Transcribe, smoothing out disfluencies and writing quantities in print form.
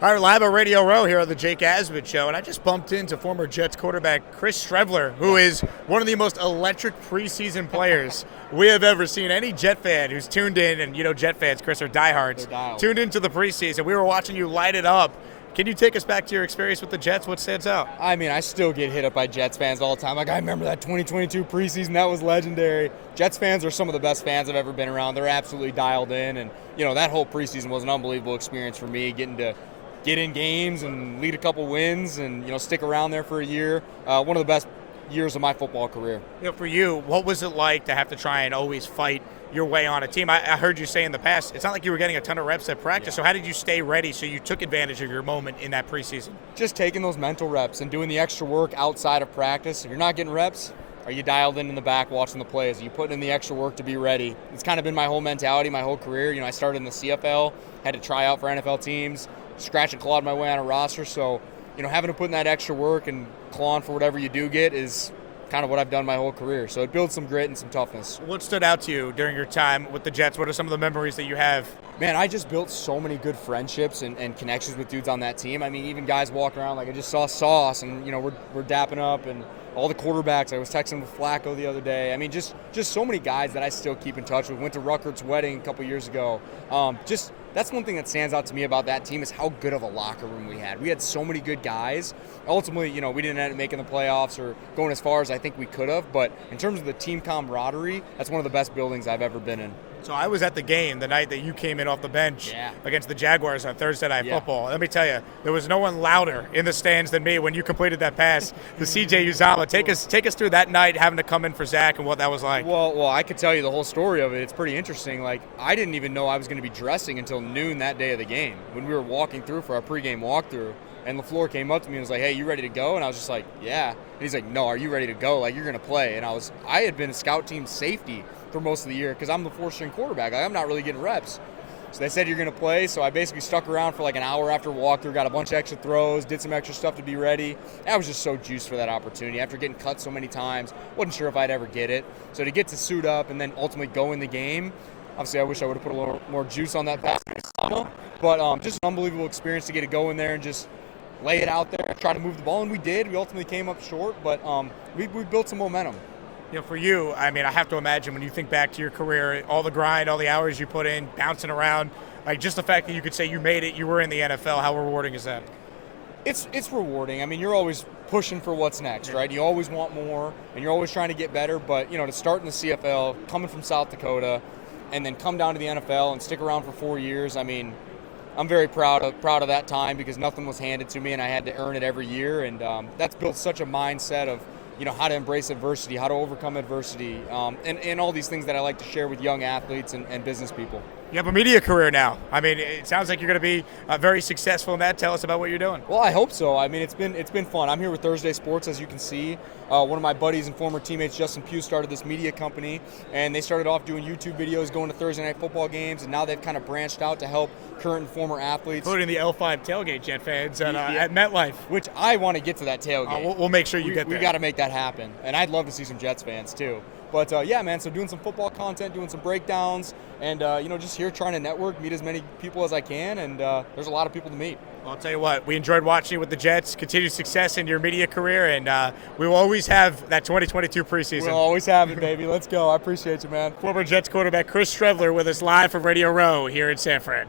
All right, live at Radio Row here on the Jake Asman Show, and I just bumped into former Jets quarterback Chris Streveler, who is one of the most electric preseason players we have ever seen. Any Jet fan who's tuned in, and you know Jet fans, Chris, are diehards, tuned into the preseason. We were watching you light it up. Can you take us back to your experience with the Jets? What stands out? I mean, I still get hit up by Jets fans all the time. Like, I remember that 2022 preseason. That was legendary. Jets fans are some of the best fans I've ever been around. They're absolutely dialed in. And, you know, that whole preseason was an unbelievable experience for me, getting to get in games and lead a couple wins and, you know, stick around there for a year. One of the best years of my football career. You know, for you, what was it like to have to try and always fight your way on a team? I heard you say in the past, it's not like you were getting a ton of reps at practice, so how did you stay ready so you took advantage of your moment in that preseason? Just taking those mental reps and doing the extra work outside of practice. If you're not getting reps, are you dialed in the back watching the plays? Are you putting in the extra work to be ready? It's kind of been my whole mentality, my whole career. You know, I started in the CFL, had to try out for NFL teams, scratch and clawed my way on a roster. So, you know, having to put in that extra work and clawing for whatever you do get is kind of what I've done my whole career. So it builds some grit and some toughness. What stood out to you during your time with the Jets? What are some of the memories that you have? Man, I just built so many good friendships and connections with dudes on that team. I mean, even guys walking around, like I just saw Sauce and, you know, we're dapping up, and all the quarterbacks. I was texting with Flacco the other day. I mean, just so many guys that I still keep in touch with. Went to Ruckert's wedding a couple years ago. That's one thing that stands out to me about that team is how good of a locker room we had. We had so many good guys. Ultimately, you know, we didn't end up making the playoffs or going as far as I think we could have, but in terms of the team camaraderie, that's one of the best buildings I've ever been in. So I was at the game the night that you came in off the bench against the Jaguars on Thursday Night Football. Let me tell you, there was no one louder in the stands than me when you completed that pass to CJ Uzomah. Take us through that night, having to come in for Zach, and what that was like. Well, I could tell you the whole story of it. It's pretty interesting. Like, I didn't even know I was going to be dressing until noon that day of the game when we were walking through for our pregame walkthrough. And LaFleur came up to me and was like, "Hey, you ready to go?" And I was just like, "Yeah." And he's like, "No, are you ready to go? Like, you're going to play." And I had been a scout team safety for most of the year because I'm the fourth-string quarterback. Like, I'm not really getting reps. So they said, "You're going to play." So I basically stuck around for like an hour after walkthrough, got a bunch of extra throws, did some extra stuff to be ready. I was just so juiced for that opportunity. After getting cut so many times, wasn't sure if I'd ever get it. So to get to suit up and then ultimately go in the game, obviously I wish I would have put a little more juice on that pass. But just an unbelievable experience to get to go in there and just lay it out there, try to move the ball, and we did. We ultimately came up short, but we built some momentum. You know, for you, I mean, I have to imagine when you think back to your career, all the grind, all the hours you put in, bouncing around, like just the fact that you could say you made it, you were in the NFL, how rewarding is that? It's rewarding. I mean, you're always pushing for what's next, right? You always want more, and you're always trying to get better, but, you know, to start in the CFL, coming from South Dakota, and then come down to the NFL and stick around for 4 years, I mean, I'm very proud of that time because nothing was handed to me and I had to earn it every year, and that's built such a mindset of, you know, how to embrace adversity, how to overcome adversity, and all these things that I like to share with young athletes and business people. You have a media career now. I mean, it sounds like you're going to be very successful in that. Tell us about what you're doing. Well, I hope so. I mean, it's been fun. I'm here with Thursday Sports, as you can see. One of my buddies and former teammates, Justin Pugh, started this media company, and they started off doing YouTube videos, going to Thursday Night Football games, and now they've kind of branched out to help current and former athletes. Including the L5 tailgate, Jet fans, at MetLife. Which I want to get to that tailgate. We'll make sure you get there. We've got to make that happen, and I'd love to see some Jets fans, too. But, yeah, man, so doing some football content, doing some breakdowns, and, you know, just here trying to network, meet as many people as I can, and there's a lot of people to meet. Well, I'll tell you what, we enjoyed watching you with the Jets. Continued success in your media career, and we will always have that 2022 preseason. We'll always have it, baby. Let's go. I appreciate you, man. Former Jets quarterback Chris Streveler with us live from Radio Row here in San Fran.